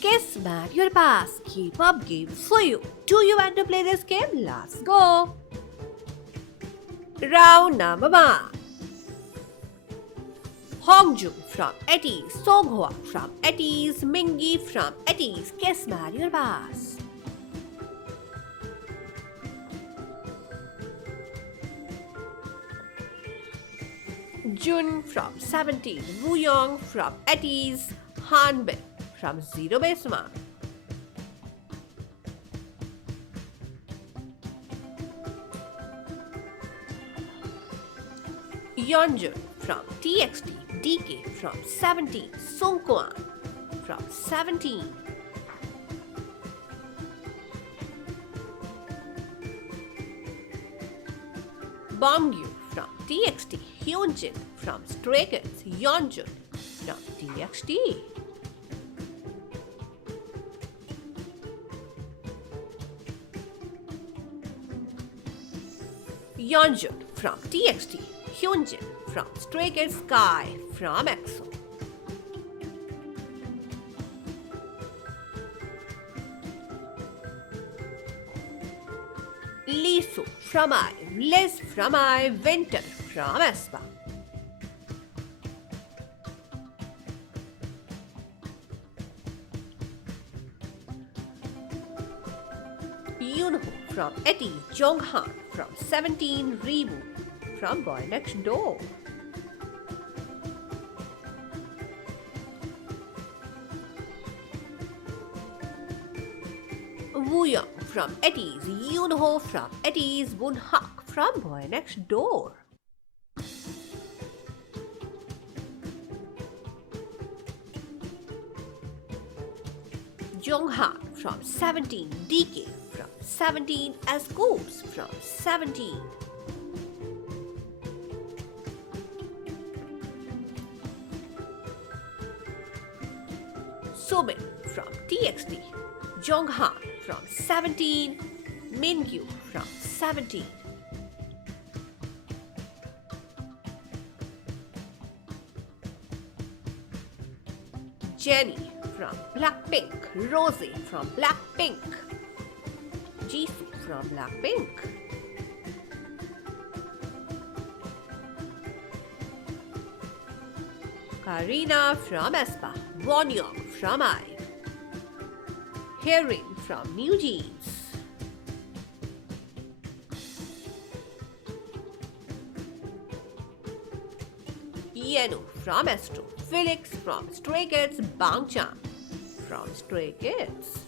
Kiss Mat Your Pass K-pop game for you. Do you want to play this game? Let's go. Round number 1. Hongjun from @, Songhwa from @, Mingi from @, Kiss Mat Your Pass. Jun from 17, Wooyoung from @, Hanbin from Zero Base One. Yeonjun from TXT, DK from 17, Sungkwan from 17. Bongyu from TXT, Hyunjin from Stray Kids, Yeonjun from TXT. Yeonjun from TXT, Hyunjin from Stray Kids, Sky from EXO. Lisu from IVE, Liz from IVE, Winter from aespa. Yoonho from @, Jonghan from 17, Reewoo from Boy Next Door. Wooyoung from @, Yoonho from @, Woonhak from Boy Next Door. Jonghan from 17, DK from 17, Scoops from 17. Soobin from TXT, Jonghan from 17, Mingyu from 17. Jennie from Blackpink, Rose from Blackpink, Jisoo from Blackpink. Karina from aespa, Wonyoung from IVE, Haerin from New Jeans. Yeno from Astro, Felix from Stray Kids, Bangchan from Stray Kids.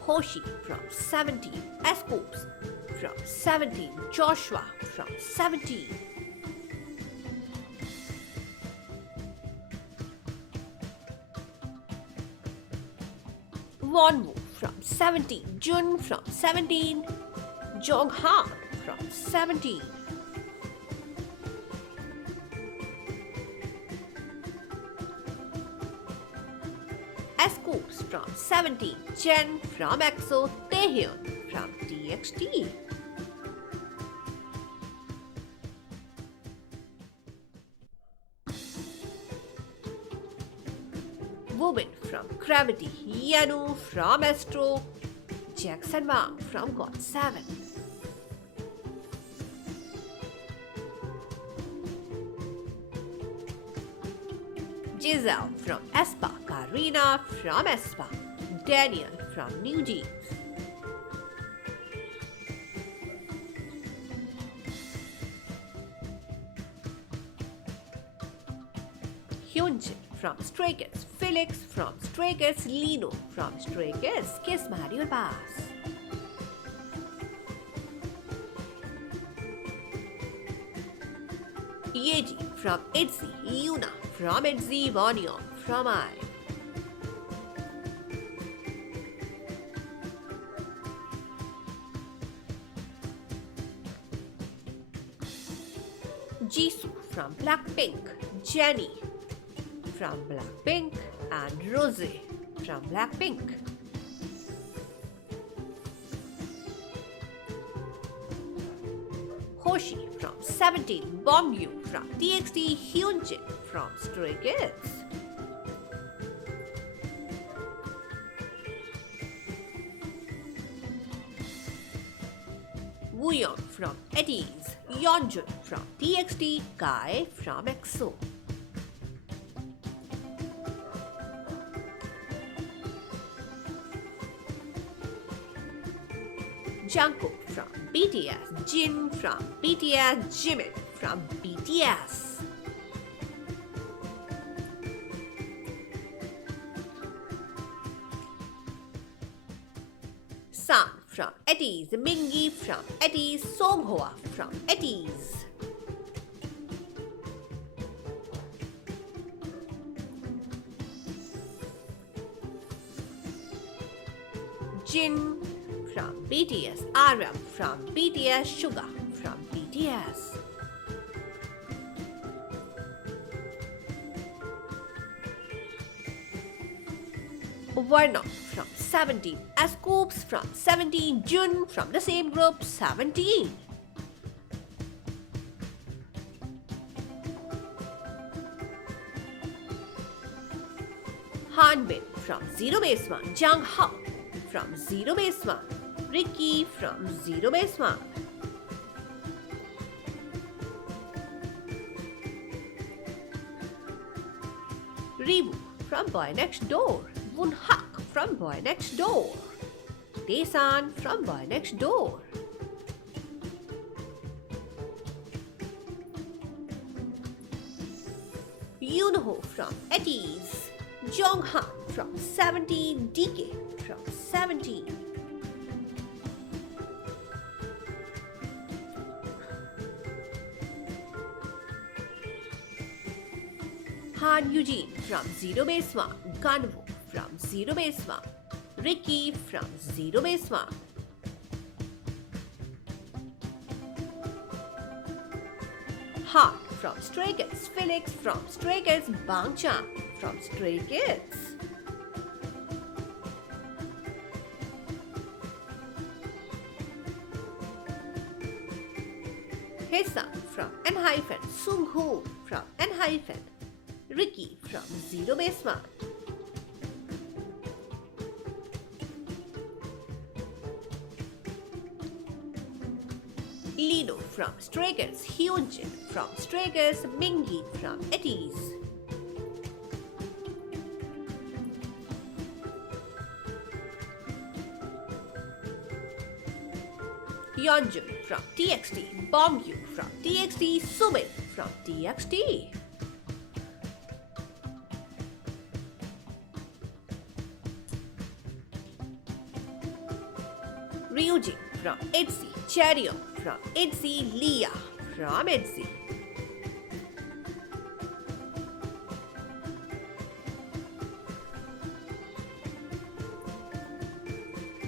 Hoshi from 17, Scoops from 17, Joshua from 17. Wonwoo from 17, Jun from 17, Jonghan from 17. Scoops from 17, Jen from EXO, Taehyun from TXT. Woobin from Gravity, Yanu from Astro, Jackson Wang from GOT7. Giselle from aespa, Karina from aespa, Daniel from New Jeans. Hyunjin from Stray Kids, Felix from Stray Kids, Lino from Stray Kids, Kiss Mat Your Pass. Yeji from ITZY, Yuna from ITZY, Wonyoung from IVE. Jisoo from Blackpink, Jennie from Blackpink, and Rose from Blackpink. Yoshi from 17, Bongyu from TXT, Hyunjin from Stray Kids. Wooyoung from @EASE, Yeonjun from TXT, Kai from EXO. Jungkook from BTS, Jin from BTS, Jimin from BTS. Sang from @EASE, Mingi from @EASE, Songhwa from @EASE. Jin from BTS, RM from BTS, Suga from BTS. Warnock from 17, Scoops from 17, Jun from the same group 17. Hanbin from Zero Base One, Jung Hao from Zero Base One, Ricky from Zero Base One. Rebu from Boy Next Door, Woon Hak from Boy Next Door, Daesan from Boy Next Door. Yoonho from @EASE, Jonghan from 17, DK from 17. Han Eugene from Zero Base One, Gunwoo from Zero Base One, Ricky from Zero Base One. Heart from Stray Kids, Felix from Stray Kids, Bangchan from Stray Kids. Haesung from N-Hyphen, Sunghoon from N-Hyphen, Ricky from Zero Base One. Lino from Stray Kids, Hyunjin from Stray Kids, Mingi from @EASE. Yeonjun from TXT, Bongyu from TXT, Sumin from TXT. Ryujin from ITZY, Chaeryeong from ITZY, Leah from ITZY.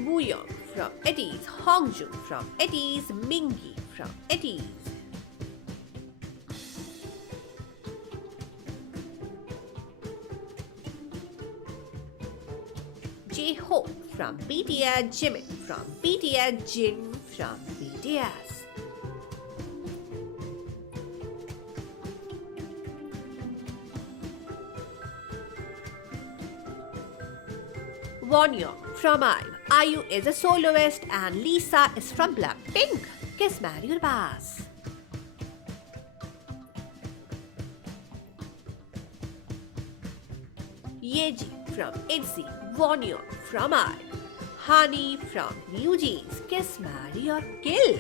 Wooyoung from @EASE, Hongjun from @EASE, Mingi from @EASE. J-Hope from BTS, Jimin from BTS, Jin from BTS. Wonyoung from IU is a soloist and Lisa is from Blackpink. Kiss Marry or Pass. Yeji from ITZY, Wonyoung from Honey from NewJeans, Kiss Marry or Kill.